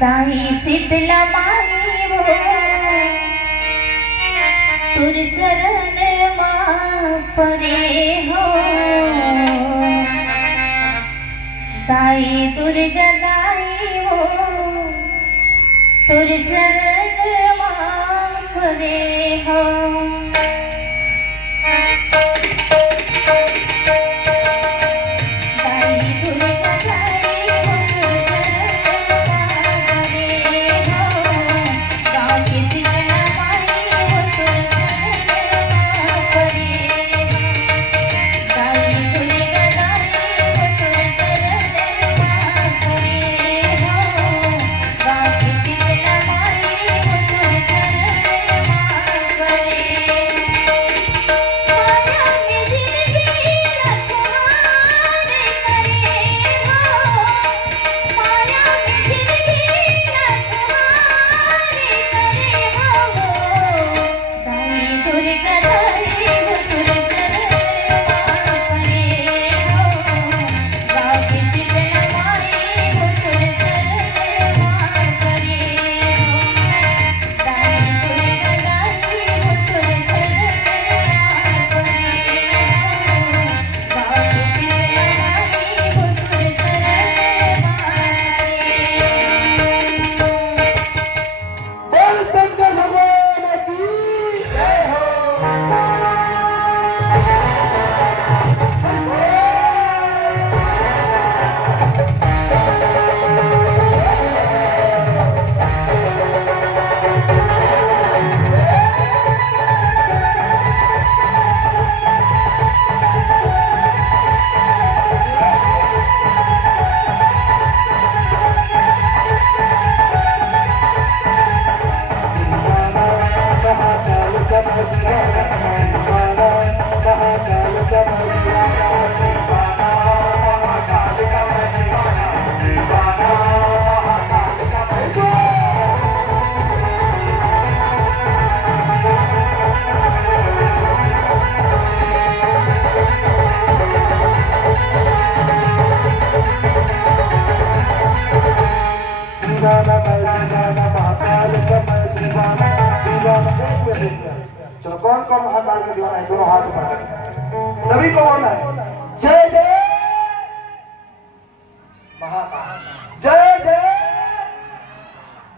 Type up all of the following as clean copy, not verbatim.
दाई शीतला माई वो तुर चरण परे हो दाई दुर्गा दाई वो तुर चरण परे हो चलो कौन कौन महाकाल के दीवाना है दोनों हाथ उठाकर सभी को बोलना है जय जय महाकाल जय जय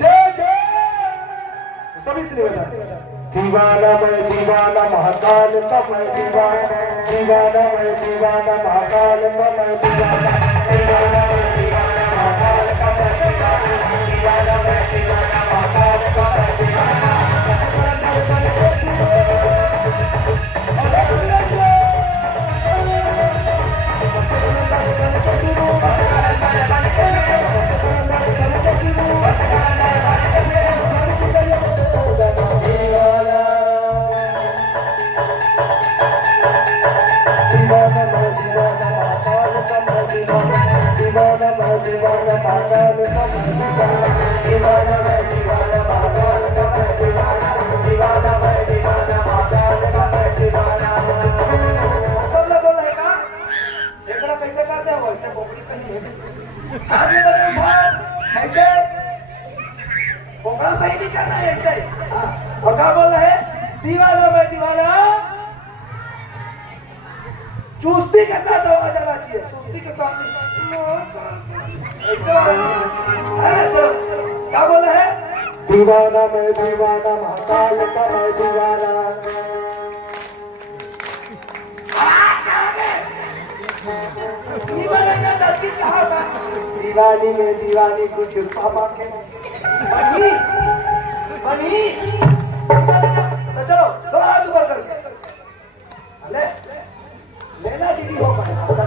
जय जय सभी से निवेदन दीवाना मैं दीवाना महाकाल का मैं दीवाना दीवाना मैं दीवाना महाकाल का मैं दीवाना दीवाना मैं दीवाना महाकाल का मैं दीवाना दीवाना मैं दीवाना महाकाल का मैं दीवाना दीवाना मैं दीवाना चुस्ती के साथ आवाज आना चाहिए चुस्ती के साथ क्या बोला है दीवाना मैं दीवाना महाकाल का मैं दीवाना दीवाना का दर्द कहा था दीवानी में दीवानी कुछ पापा के बनी बनी चलो दो हाथ ऊपर करके ले लेना दीदी हो पाएगा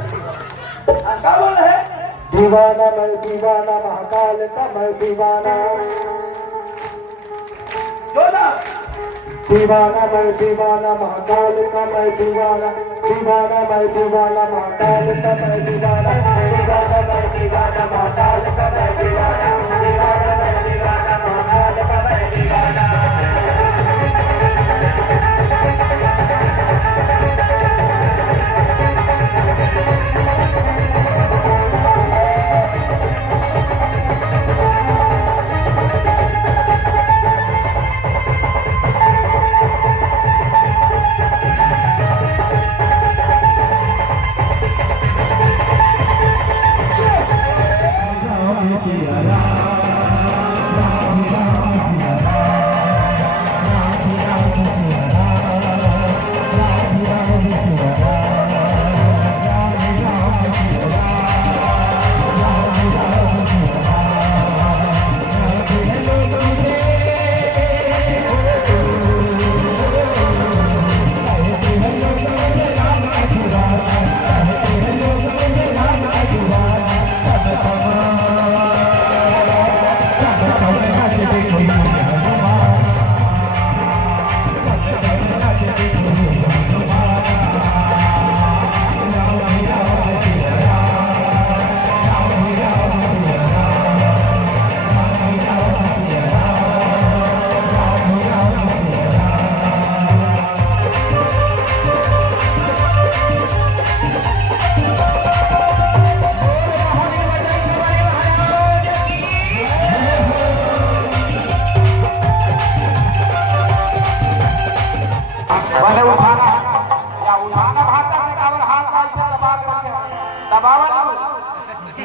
क्या बोल है दीवाना मैं दीवाना महाकाल का मैं दीवाना दीवाना मैं दीवाना महाकाल का मैं दीवाना दीवाना मैं दीवाना महाकाल का मैं दीवाना दीवाना मैं दीवाना महाकाल का मैं दीवाना दीवाना मैं दीवाना महाकाल का मैं दीवाना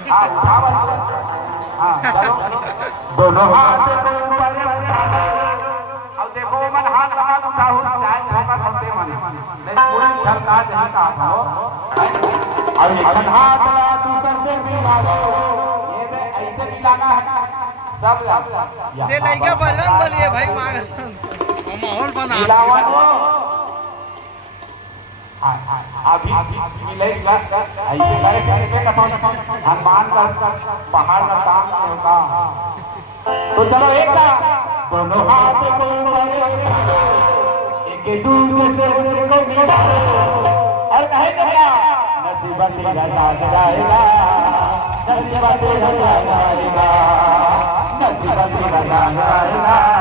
हाँ उठाओ हाँ चलो दोनों हाथ को ऊपर अब देखो मन हाथ उठाओ चाहे धोखा करते मन नहीं पूरी सरकार जहाँ का हो अब एक हाथ ला दूसर से मिलाओ ये में ऐसे मिलाना है सब ये लड़का बजरंग बली है भाई मांग माहौल बना अभी मिलेगा ऐसे करे हनुमान का पहाड़ का काम होता तो चलो एक का दोनों हाथ को एक दूसरे को मिलाओ और कहे क्या नसीब तेरा जाएगा नसीब तेरा जाएगा नसीब तेरा जाएगा